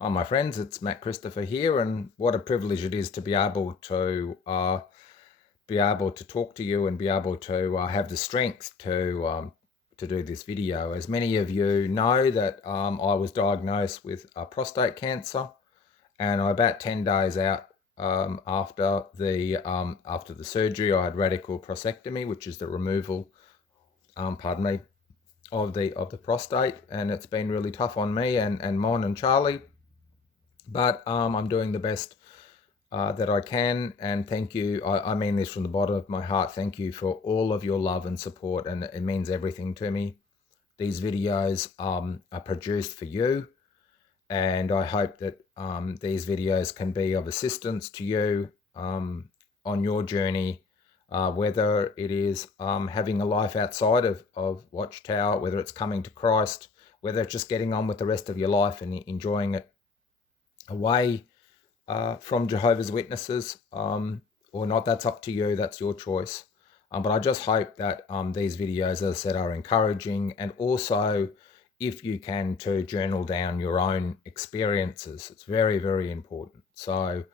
Hi, my friends. It's Matt Christopher here, and what a privilege it is to be able to talk to you and be able to have the strength to do this video. As many of you know, that I was diagnosed with prostate cancer, and I'm about 10 days out after the surgery. I had radical prostatectomy, which is the removal, pardon me, of the prostate, and it's been really tough on me and mine and Charlie. But I'm doing the best that I can. And thank you. I mean this from the bottom of my heart. Thank you for all of your love and support. And it means everything to me. These videos are produced for you. And I hope that these videos can be of assistance to you on your journey, whether it is having a life outside of Watchtower, whether it's coming to Christ, whether it's just getting on with the rest of your life and enjoying it away from Jehovah's Witnesses, or not. That's up to you. That's your choice. But I just hope that these videos, as I said, are encouraging, and also, if you can, to journal down your own experiences. It's very, very important. So,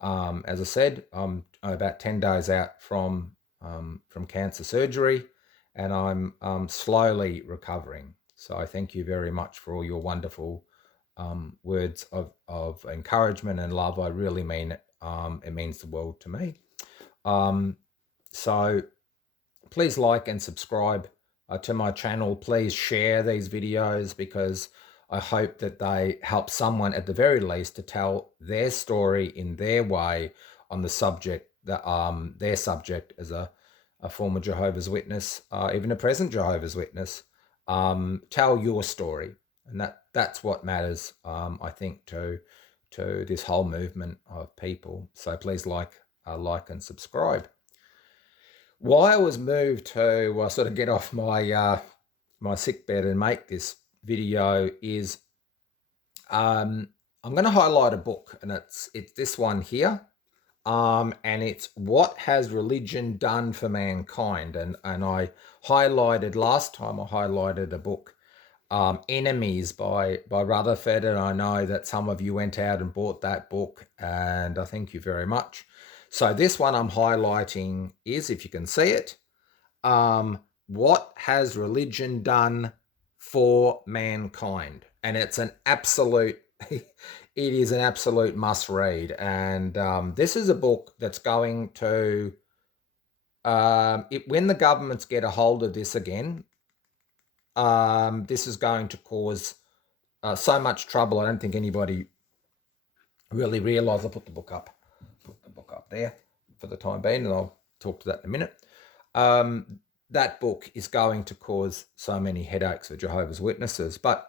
as I said, I'm about 10 days out from cancer surgery, and I'm slowly recovering. So I thank you very much for all your wonderful words of encouragement and love. I really mean it. It means the world to me. So please like and subscribe to my channel. Please share these videos, because I hope that they help someone at the very least to tell their story in their way on the subject, their subject as a former Jehovah's Witness, even a present Jehovah's Witness. Tell your story, and that's what matters, I think, to this whole movement of people. So please like and subscribe. Why I was moved to sort of get off my sick bed and make this video is I'm going to highlight a book, and it's this one here. And it's What Has Religion Done for Mankind? And I highlighted last time. I highlighted a book, Enemies by Rutherford, and I know that some of you went out and bought that book, and I thank you very much. So this one I'm highlighting is, if you can see it, What Has Religion Done for Mankind? And it's an absolute it is an absolute must read. And this is a book that's going to when the governments get a hold of this again, this is going to cause so much trouble. I don't think anybody really realised. I'll put the book up there for the time being, and I'll talk to that in a minute. That book is going to cause so many headaches for Jehovah's Witnesses. But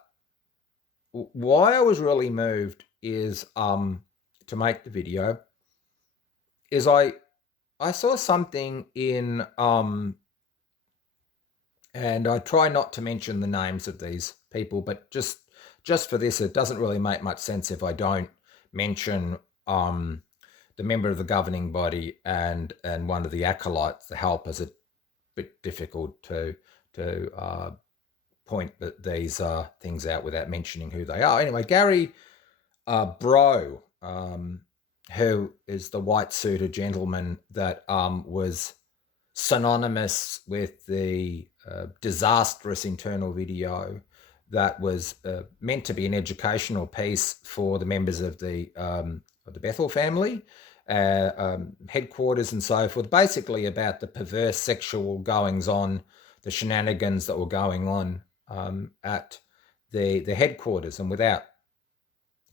why I was really moved is to make the video is I saw something in and I try not to mention the names of these people, but just for this, it doesn't really make much sense if I don't mention the member of the governing body and one of the acolytes. The helpers. It's a bit difficult to point these things out without mentioning who they are. Anyway, Gary Bro, who is the white-suited gentleman that was synonymous with the disastrous internal video that was meant to be an educational piece for the members of the Bethel family, headquarters and so forth, basically about the perverse sexual goings-on, the shenanigans that were going on at the headquarters. And without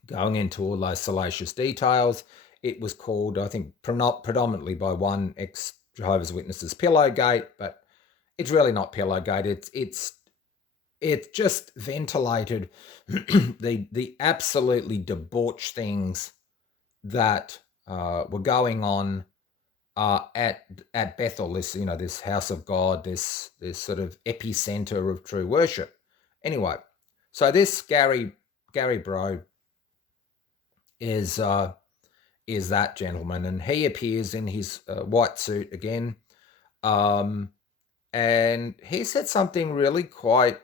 going into all those salacious details, it was called, I think, predominantly by one ex-Jehovah's Witnesses, Pillowgate, but it's really not Pillowgate. It's just ventilated the absolutely debauched things that were going on at Bethel, this house of God, this sort of epicenter of true worship. Anyway, so this Gary Bro is that gentleman, and he appears in his white suit again, and he said something really quite,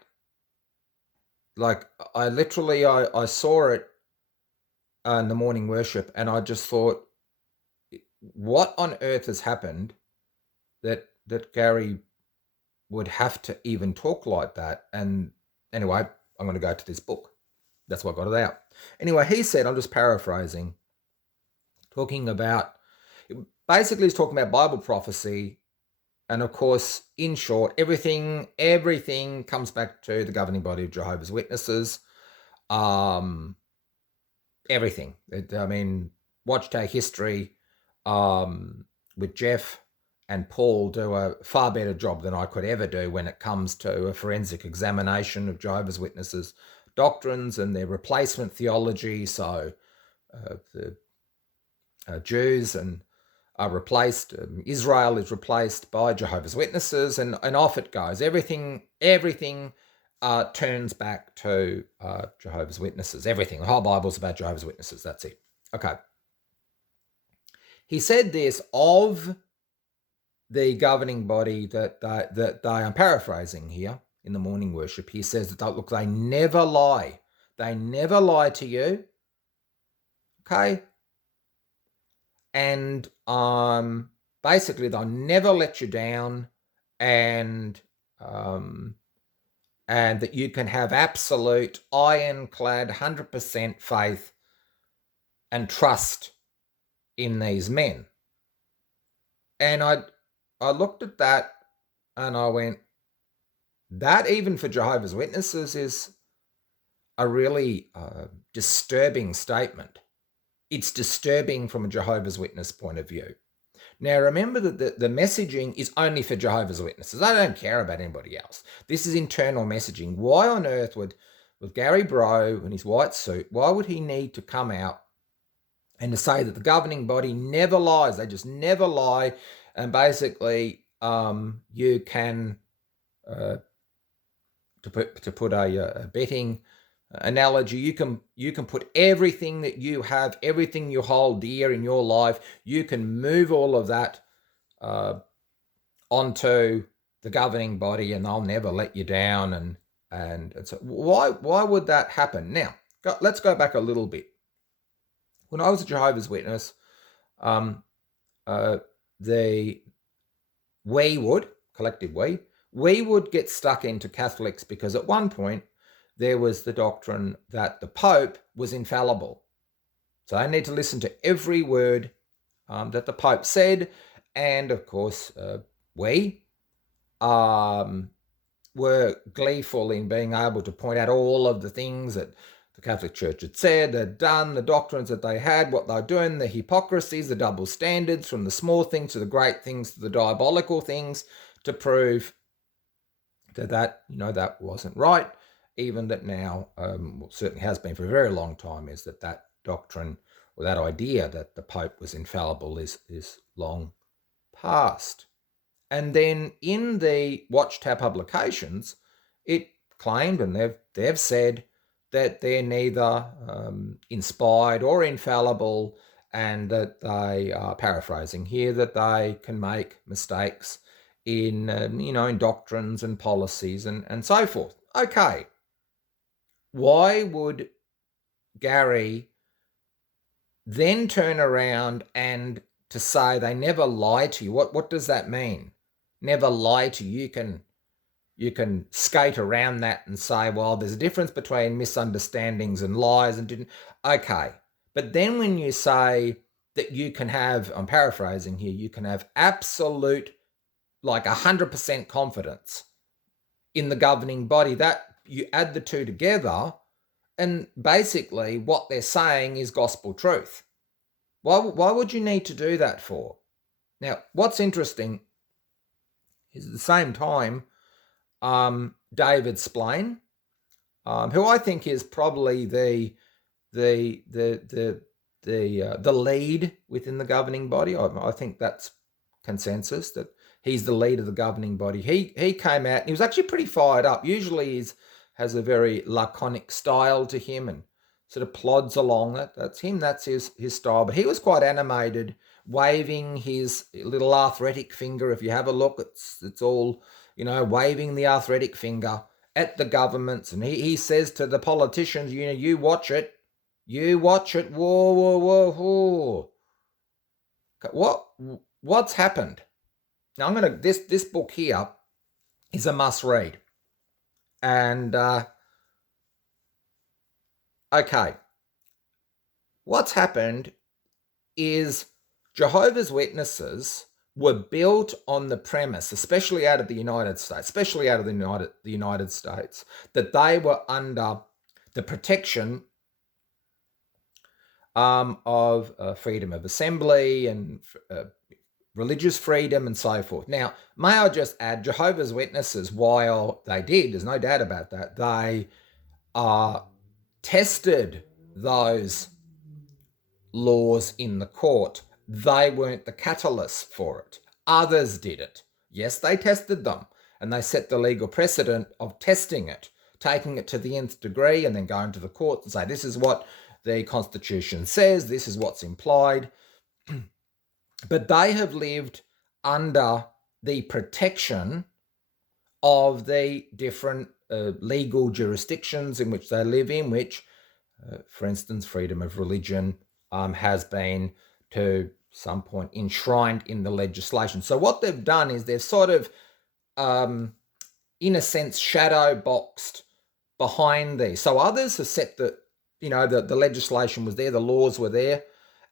like, I saw it in the morning worship, and I just thought, what on earth has happened that Gary would have to even talk like that? And anyway, I'm going to go to this book. That's what got it out. Anyway, he said, I'm just paraphrasing, talking about, basically he's talking about Bible prophecy. And of course, in short, everything comes back to the governing body of Jehovah's Witnesses. Everything. Watchtower history with Jeff and Paul do a far better job than I could ever do when it comes to a forensic examination of Jehovah's Witnesses doctrines and their replacement theology. So the Jews are replaced, Israel is replaced by Jehovah's Witnesses, and off it goes. Everything turns back to Jehovah's Witnesses. Everything. The whole Bible's about Jehovah's Witnesses. That's it. Okay. He said this of the governing body that they, I'm paraphrasing here in the morning worship. He says that, look, they never lie. They never lie to you. Okay? And basically they'll never let you down, and that you can have absolute ironclad 100% faith and trust in these men. And I looked at that and I went, that even for Jehovah's Witnesses is a really disturbing statement. It's disturbing from a Jehovah's Witness point of view. Now, remember that the messaging is only for Jehovah's Witnesses. I don't care about anybody else. This is internal messaging. Why on earth would Gary Bro in his white suit, why would he need to come out and to say that the governing body never lies? They just never lie. And basically, you can, to put a betting analogy, you can put everything that you have, everything you hold dear in your life, you can move all of that onto the governing body, and they'll never let you down. And so why would that happen? Now, let's go back a little bit. When I was a Jehovah's Witness, we would get stuck into Catholics because at one point there was the doctrine that the Pope was infallible. So I need to listen to every word that the Pope said. And of course, we were gleeful in being able to point out all of the things that the Catholic Church had said, had done, the doctrines that they had, what they're doing, the hypocrisies, the double standards, from the small things to the great things to the diabolical things, to prove that wasn't right. Even that now, certainly has been for a very long time, is that doctrine or that idea that the Pope was infallible is long past. And then in the Watchtower publications, it claimed, and they've said, that they're neither inspired or infallible, and that they are paraphrasing here, that they can make mistakes in in doctrines and policies and so forth. Okay. Why would Gary then turn around and to say they never lie to you? What does that mean? Never lie to you. You can skate around that and say, well, there's a difference between misunderstandings and lies and didn't. Okay. But then when you say that you can have, I'm paraphrasing here, you can have absolute, like 100% confidence in the governing body, that you add the two together, and basically what they're saying is gospel truth. Why would you need to do that for? Now, what's interesting is at the same time, David Splain, who I think is probably the lead within the governing body. I think that's consensus, that he's the lead of the governing body. He came out and he was actually pretty fired up. Usually he has a very laconic style to him and sort of plods along. That's him. That's his style. But he was quite animated, waving his little arthritic finger. If you have a look, it's all, waving the arthritic finger at the governments. And he says to the politicians, you watch it. You watch it. Whoa, whoa, whoa, whoa. What's happened? Now I'm gonna this book here is a must read, and okay, what's happened is Jehovah's Witnesses were built on the premise, especially out of the United States, that they were under the protection of freedom of assembly and religious freedom and so forth. Now, may I just add, Jehovah's Witnesses, while they did, there's no doubt about that, they tested those laws in the court. They weren't the catalyst for it. Others did it. Yes, they tested them, and they set the legal precedent of testing it, taking it to the nth degree, and then going to the court and say, this is what the Constitution says, this is what's implied. But they have lived under the protection of the different legal jurisdictions in which they live in, which, for instance, freedom of religion has been to some point enshrined in the legislation. So what they've done is they've sort of, in a sense, shadow boxed behind these. So others have set the legislation was there, the laws were there.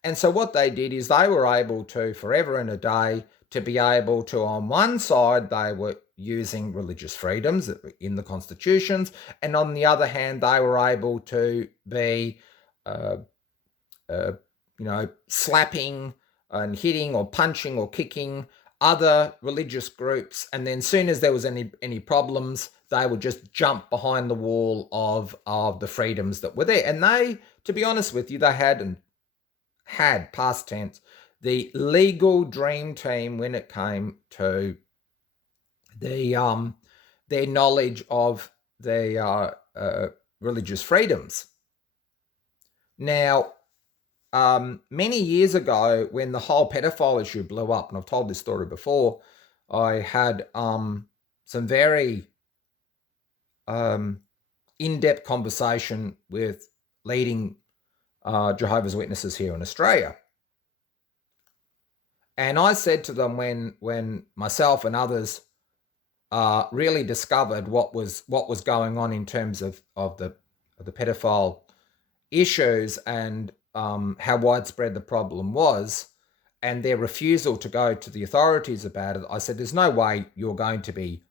And so what they did is they were able to, forever and a day, to be able to, on one side, they were using religious freedoms in the constitutions, and on the other hand, they were able to be, slapping and hitting or punching or kicking other religious groups. And then, soon as there was any problems, they would just jump behind the wall of the freedoms that were there. And they, to be honest with you, they had past tense the legal dream team when it came to their knowledge of the religious freedoms. Now, many years ago, when the whole pedophile issue blew up, and I've told this story before, I had some very in-depth conversation with leading Jehovah's Witnesses here in Australia. And I said to them, when myself and others really discovered what was going on in terms of the pedophile issues and how widespread the problem was, and their refusal to go to the authorities about it, I said, there's no way you're going to be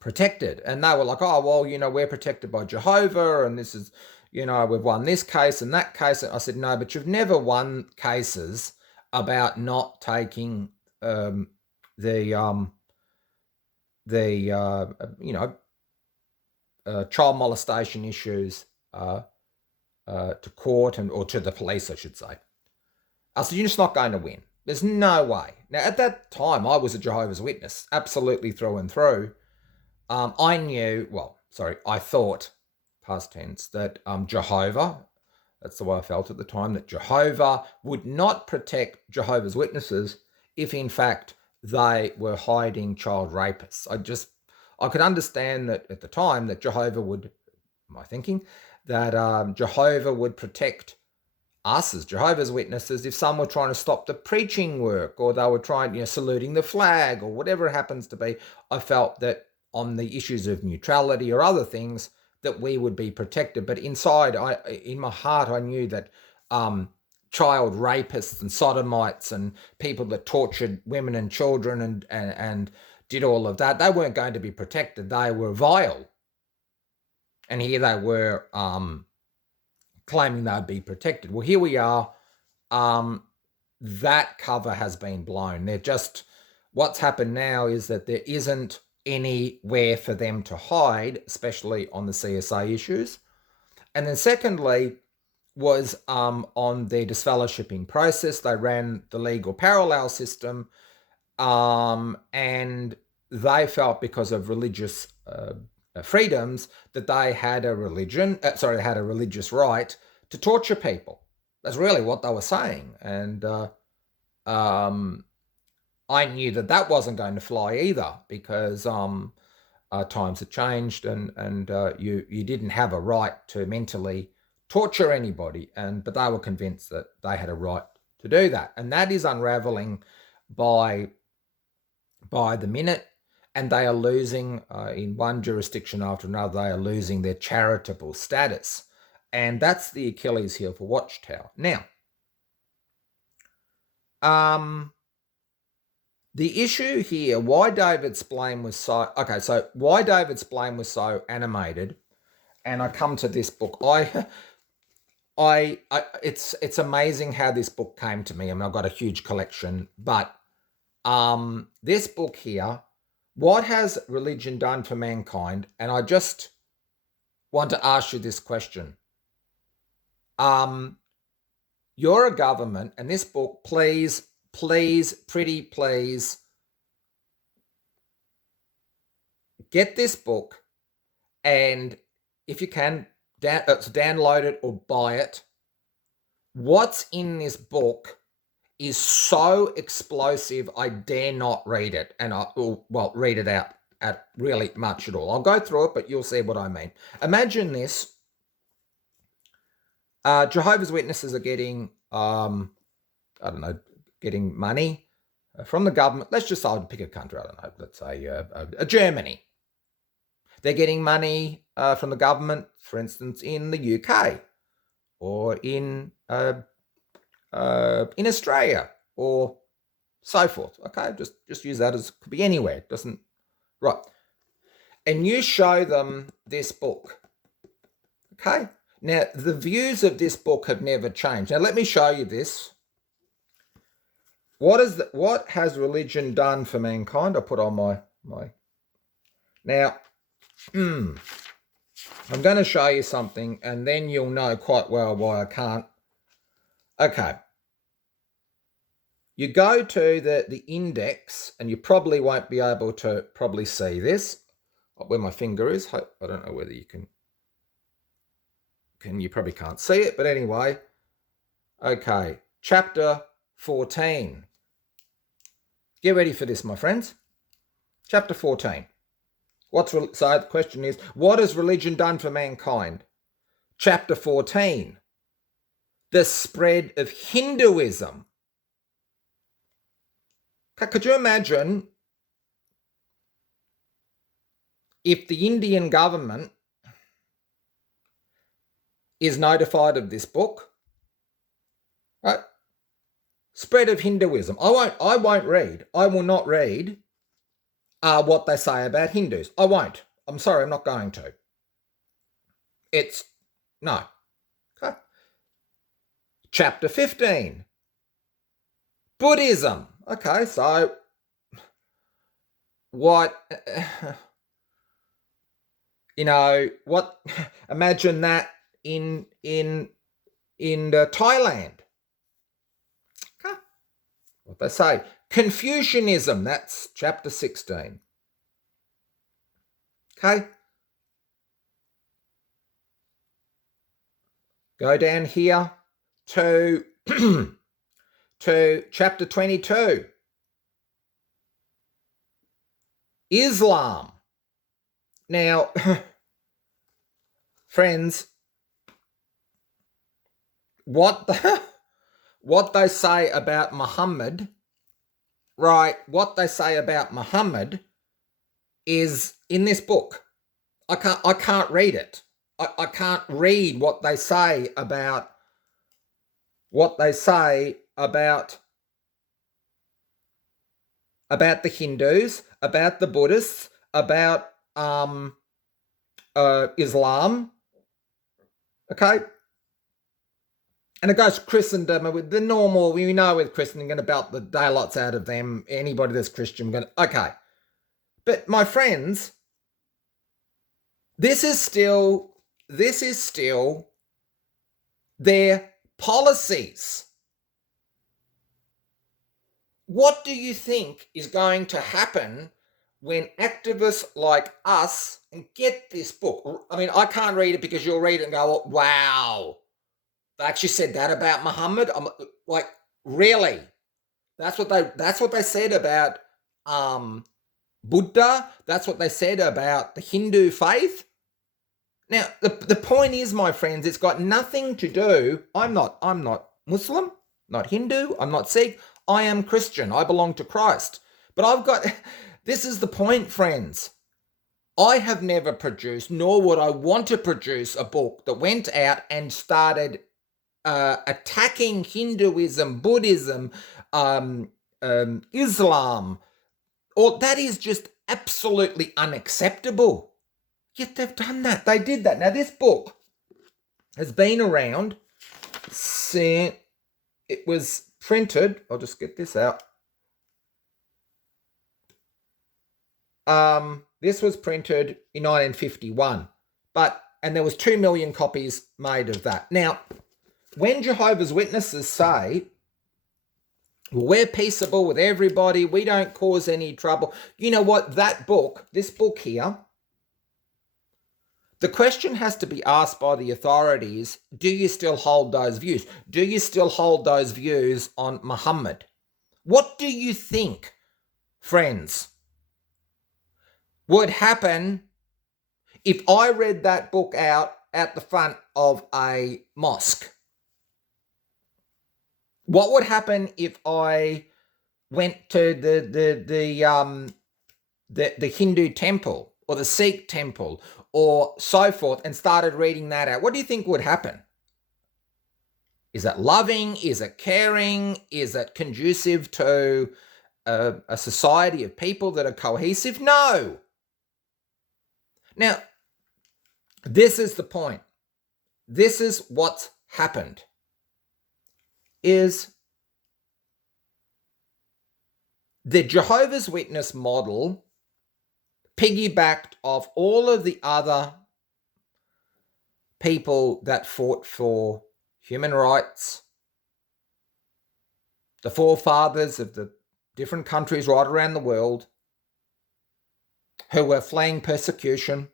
protected. And they were like, oh, well, we're protected by Jehovah, and this is, we've won this case and that case. And I said, no, but you've never won cases about not taking child molestation issues to court or to the police, I should say. I said, you're just not going to win. There's no way. Now, at that time, I was a Jehovah's Witness, absolutely through and through. I thought, past tense, that Jehovah, that's the way I felt at the time, that Jehovah would not protect Jehovah's Witnesses if, in fact, they were hiding child rapists. I could understand that at the time that Jehovah would, my thinking, that Jehovah would protect us as Jehovah's Witnesses if some were trying to stop the preaching work, or they were trying, saluting the flag, or whatever it happens to be. I felt that on the issues of neutrality or other things, that we would be protected. But inside, in my heart, I knew that child rapists and sodomites and people that tortured women and children and did all of that, they weren't going to be protected. They were vile. And here they were claiming they'd be protected. Well, here we are. That cover has been blown. What's happened now is that there isn't anywhere for them to hide, especially on the CSA issues. And then secondly was on their disfellowshipping process. They ran the legal parallel system, and they felt, because of religious freedoms, that they had a religious right to torture people. That's really what they were saying. And I knew that wasn't going to fly either, because times had changed, and you didn't have a right to mentally torture anybody, but they were convinced that they had a right to do that. And that is unraveling by the minute, and they are losing, in one jurisdiction after another, they are losing their charitable status. And that's the Achilles heel for Watchtower. Now, the issue here, why David Splane was so... Okay, so why David Splane was so animated, and I come to this book. It's amazing how this book came to me. I mean, I've got a huge collection, but this book here, What Has Religion Done for Mankind? And I just want to ask you this question. You're a government, and this book, please, pretty please, get this book, and if you can, download it or buy it. What's in this book is so explosive, I dare not read it, and read it out at really much at all. I'll go through it, but you'll see what I mean. Imagine this. Jehovah's Witnesses are getting, getting money from the government. Let's just say, pick a country, I don't know, let's say Germany. They're getting money from the government, for instance, in the UK or in Australia or so forth. Okay, just use that as, could be anywhere. It doesn't, right. And you show them this book. Okay. Now, the views of this book have never changed. Now, let me show you this. What has religion done for mankind? I'll put on my... Now, I'm going to show you something, and then you'll know quite well why I can't. Okay. You go to the index, and you probably won't be able to probably see this, where my finger is. I don't know whether you can you probably can't see it, but anyway. Okay, chapter 14. Get ready for this, my friends. Chapter 14. So the question is, what has religion done for mankind? Chapter 14. The spread of Hinduism. Could you imagine if the Indian government is notified of this book, right? Spread of Hinduism. I will not read what they say about Hindus. I won't. I'm sorry, I'm not going to. No. Okay. Chapter 15. Buddhism. Okay, so what, imagine that in Thailand. Okay. What they say. Confucianism, that's chapter 16. Okay. Go down here to chapter 22. Islam. Now, friends, what they say about Muhammad, right? What they say about Muhammad is in this book. I can't read it. I can't read what they say about the Hindus, about the Buddhists, about Islam. Okay? And it goes Christendom with the normal, we know with Christendom, going to belt the daylights out of them. Anybody that's Christian, okay. But my friends, this is still their policies. What do you think is going to happen when activists like us get this book? I mean, I can't read it because you'll read it and go, wow, they actually said that about Muhammad? I'm like, really? That's what they said about Buddha? That's what they said about the Hindu faith? Now, the point is, my friends, it's got nothing to do. I'm not Muslim, not Hindu, I'm not Sikh. I am Christian. I belong to Christ. But I've got, this is the point, friends. I have never produced, nor would I want to produce, a book that went out and started attacking Hinduism, Buddhism, Islam. Or that is just absolutely unacceptable. Yet they've done that. They did that. Now, this book has been around since it was printed. I'll just get this out. This was printed in 1951, and there was 2 million copies made of that. Now, when Jehovah's Witnesses say, well, we're peaceable with everybody, we don't cause any trouble, you know what? That book, this book here, the question has to be asked by the authorities, do you still hold those views? Do you still hold those views on Muhammad? What do you think, friends, would happen if I read that book out at the front of a mosque? What would happen if I went to the Hindu temple or the Sikh temple or so forth and started reading that out? What do you think would happen? Is it loving? Is it caring? Is it conducive to a society of people that are cohesive? No. Now, this is the point. This is what's happened. Is the Jehovah's Witness model piggybacked off all of the other people that fought for human rights, the forefathers of the different countries right around the world who were fleeing persecution.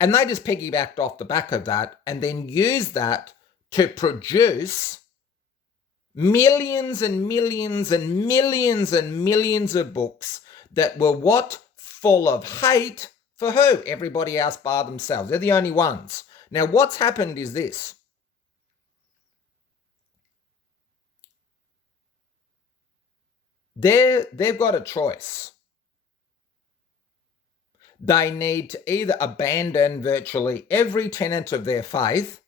And they just piggybacked off the back of that and then used that to produce millions and millions and millions and millions of books that were what? Full of hate for who? Everybody else bar themselves. They're the only ones. Now, what's happened is this. They've got a choice. They need to either abandon virtually every tenet of their faith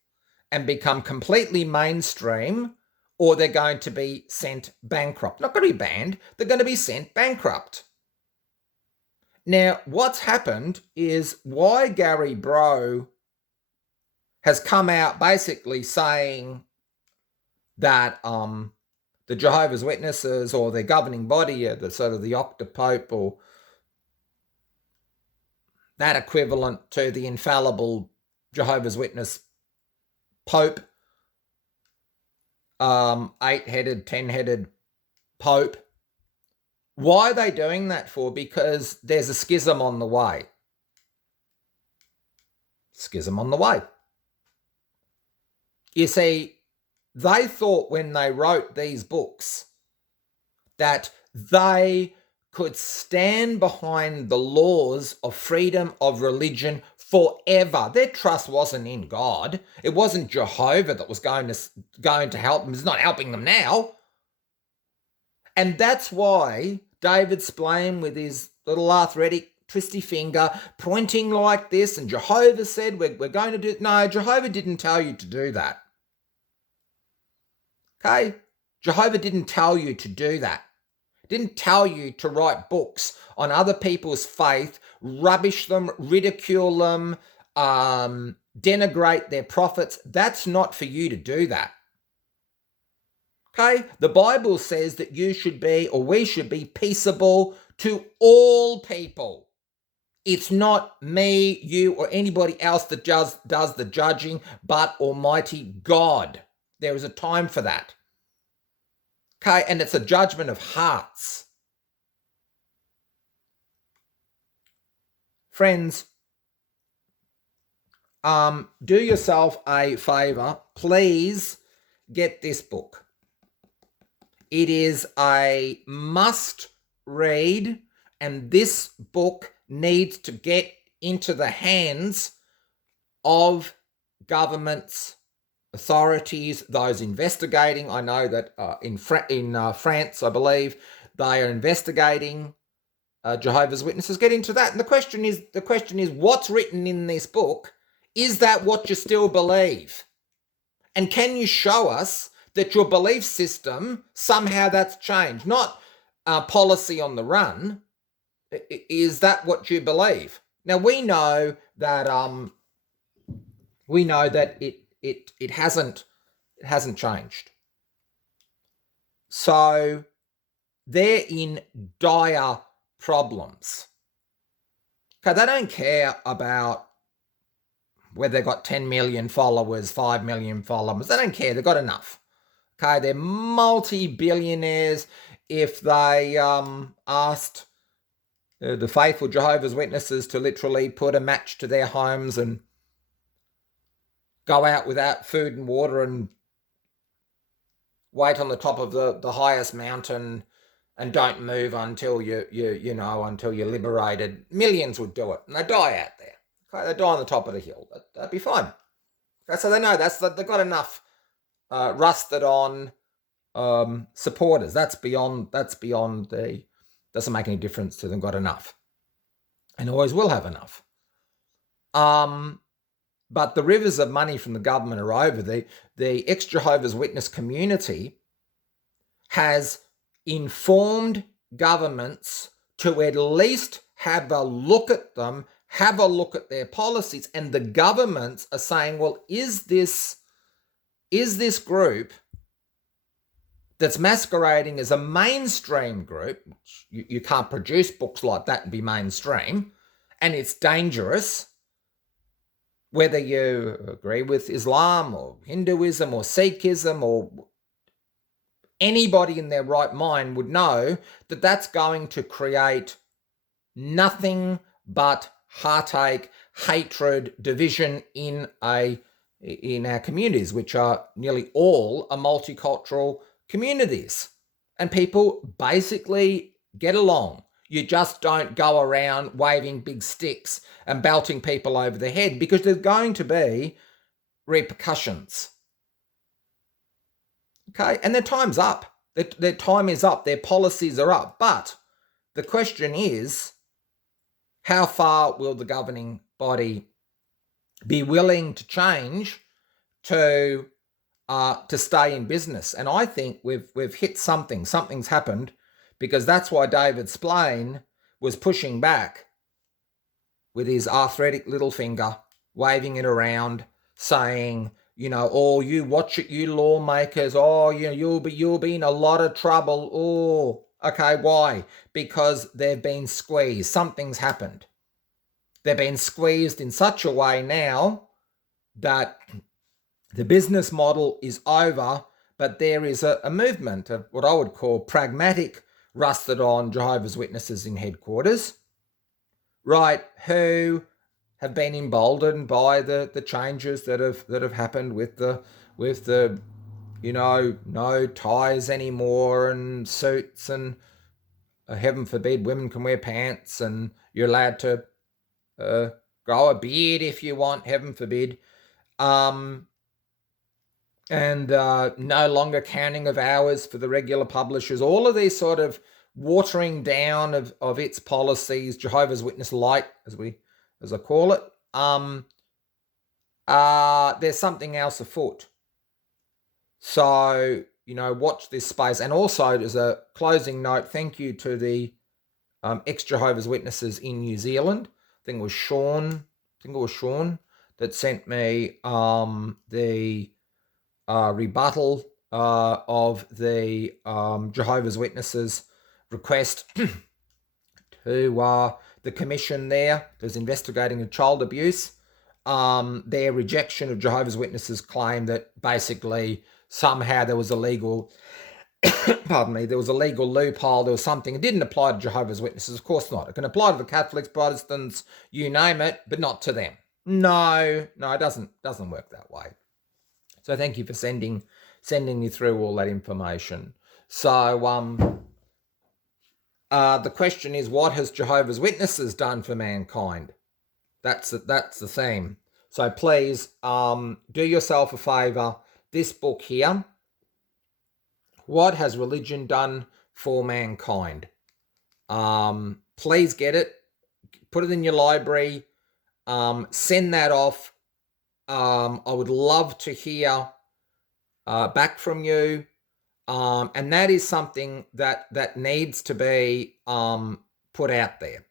and become completely mainstream, or they're going to be sent bankrupt. Not going to be banned, they're going to be sent bankrupt. Now, what's happened is why Gary Bro has come out basically saying that the Jehovah's Witnesses or their governing body, the sort of the Octopope or that equivalent to the infallible Jehovah's Witness Pope, 8-headed, 10-headed Pope. Why are they doing that for? Because there's a schism on the way. Schism on the way. You see, they thought when they wrote these books that they could stand behind the laws of freedom of religion forever. Their trust wasn't in God. It wasn't Jehovah that was going to help them. It's not helping them now. And that's why David Splame, with his little arthritic twisty finger, pointing like this, and Jehovah said, we're going to do it. No, Jehovah didn't tell you to do that. Okay? Jehovah didn't tell you to do that. Didn't tell you to write books on other people's faith, rubbish them, ridicule them, denigrate their prophets. That's not for you to do that. Okay? The Bible says that you should be, or we should be, peaceable to all people. It's not me, you, or anybody else that does the judging, but Almighty God. There is a time for that. Okay, and it's a judgment of hearts. Friends, do yourself a favor. Please get this book. It is a must read, and this book needs to get into the hands of governments, authorities, those investigating. I know that in France, I believe, they are investigating Jehovah's Witnesses. Get into that. And the question is, what's written in this book? Is that what you still believe? And can you show us that your belief system, somehow that's changed? Not policy on the run. Is that what you believe? Now we know that it hasn't changed. So they're in dire problems. Okay, they don't care about whether they've got 10 million followers, 5 million followers. They don't care. They've got enough. Okay, they're multi-billionaires. If they asked the faithful Jehovah's Witnesses to literally put a match to their homes and go out without food and water and wait on the top of the highest mountain and don't move until until you're liberated, millions would do it, and they die out there. Okay, they die on the top of the hill. That'd be fine. Okay, so they know they've got enough rusted on supporters. That's beyond the doesn't make any difference to them. Got enough, and always will have enough. But the rivers of money from the government are over. The ex-Jehovah's Witness community has informed governments to at least have a look at them, have a look at their policies, and the governments are saying, well, is this group that's masquerading as a mainstream group, you can't produce books like that and be mainstream, and it's dangerous, whether you agree with Islam or Hinduism or Sikhism, or anybody in their right mind would know that that's going to create nothing but heartache, hatred, division in our communities, which are nearly all are multicultural communities. And people basically get along. You just don't go around waving big sticks and belting people over the head, because there's going to be repercussions. Okay, and their time's up. Their time is up. Their policies are up. But the question is, how far will the governing body be willing to change to stay in business? And I think we've hit something. Something's happened, because that's why David Splane was pushing back with his arthritic little finger, waving it around, saying, oh, you watch it, you lawmakers, oh, you'll be in a lot of trouble. Oh, okay, why? Because they've been squeezed. Something's happened. They've been squeezed in such a way now that the business model is over, but there is a movement of what I would call pragmatic, rusted-on Jehovah's Witnesses in headquarters, right, who have been emboldened by the changes that have happened with the no ties anymore and suits, and heaven forbid women can wear pants, and you're allowed to grow a beard if you want, heaven forbid, and no longer counting of hours for the regular publishers. All of these sort of watering down of its policies, Jehovah's Witness light, as I call it, there's something else afoot. So, watch this space. And also, as a closing note, thank you to the ex-Jehovah's Witnesses in New Zealand. I think it was Sean that sent me the rebuttal of the Jehovah's Witnesses request to the commission there that's investigating a child abuse. Their rejection of Jehovah's Witnesses claim that basically somehow there was a legal there was a legal loophole, there was something. It didn't apply to Jehovah's Witnesses, of course not. It can apply to the Catholics, Protestants, you name it, but not to them. No, it doesn't work that way. So thank you for sending me through all that information. So the question is, what has Jehovah's Witnesses done for mankind? That's the theme. So please do yourself a favor. This book here, What Has Religion Done for Mankind? Please get it. Put it in your library. Send that off. I would love to hear back from you. And that is something that needs to be put out there.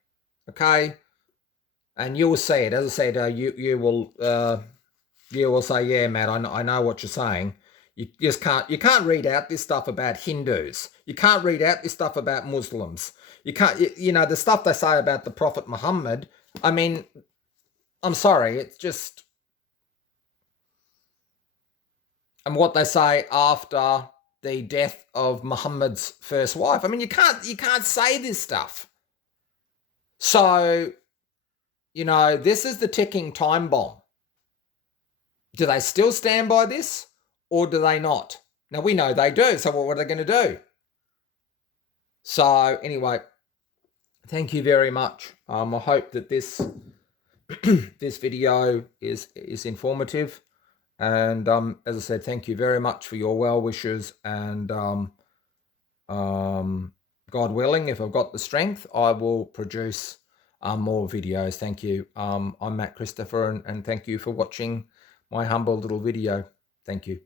Okay? And you will see it. As I said, you will say, yeah, Matt, I know what you're saying. You just can't read out this stuff about Hindus. You can't read out this stuff about Muslims. You can't, you know, the stuff they say about the Prophet Muhammad. I mean, I'm sorry, it's just, and what they say after the death of Muhammad's first wife. I mean, you can't say this stuff. So, you know, this is the ticking time bomb. Do they still stand by this or do they not? Now, we know they do, so what are they going to do? So, anyway, thank you very much. I hope that this this video is informative. And as I said, thank you very much for your well wishes. And God willing, if I've got the strength, I will produce more videos. Thank you. I'm Matt Christopher, and thank you for watching my humble little video. Thank you.